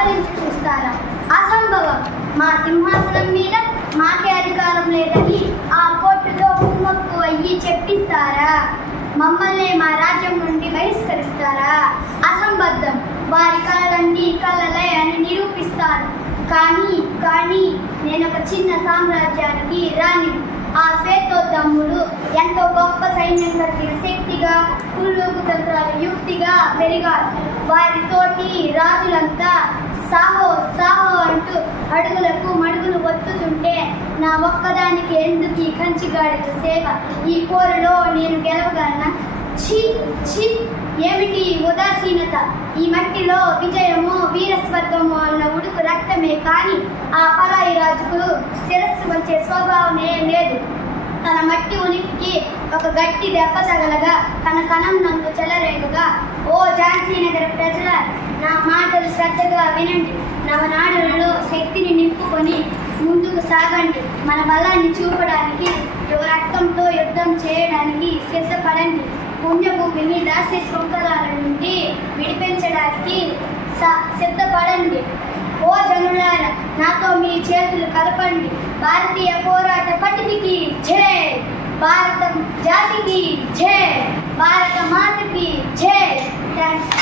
ఆపలించి చూస్తారా? అసంభవం. మా సింహాసనం మీద మాకే అధికారం లేదని ఆ కోర్టుతో కుమ్మక్కు అయ్యి చెప్పిస్తారా? మమ్మల్ని మా రాజ్యం నుండి బహిష్కరిస్తారా? అసంబద్ధం. వారి కళలన్నీ కళలే అని నిరూపిస్తారు. కానీ నేను ఒక చిన్న సామ్రాజ్యానికి రాని. ఆ శ్వేతోత్తముడు ఎంతో గొప్ప సైన్యం కలిగిన శక్తిగా, కురులోకు తంత్రాల యుక్తిగా పెరిగారు. వారి తోటి రాజులంతా సాహో సాహో అంటూ అడుగులకు మడుగులు ఒత్తుతుంటే నా ఒక్కదానికి ఎందుకు ఈ కంచిగాడిద సేవ? ఈ పోరులో నేను గెలవగలనా? ఛీ ఛీ, ఏమిటి ఉదాసీనత? ఈ మట్టిలో విజయము వీరస్వర్గము అన్న ఉడుకు రక్తమే కానీ ఆ పలాయి రాజుకు శిరస్సు వచ్చే స్వభావమే లేదు. తన మట్టి ఉనికికి ఒక గట్టి దెబ్బ తగలగా తన కణం నందు చెలరేగుగా, ఓ ఝాన్సీ నగర ప్రజల, నా మాటలు శ్రద్ధగా వినండి. నవనాడులలో శక్తిని నింపుకొని ముందుకు సాగండి. మన బలాన్ని చూపడానికి, రక్తంతో యుద్ధం చేయడానికి సిద్ధపడండి. పుణ్యభూమిని దాస్య శృంఖలాల నుండి విడిపించడానికి సిద్ధపడండి. ఓ జనులారా, నాతో మీ చేతులు కలపండి. భారతీయ పోరాట పటికి జై! భారత జాతికి జై! భారత మాతకి జై! థ్యాంక్స్.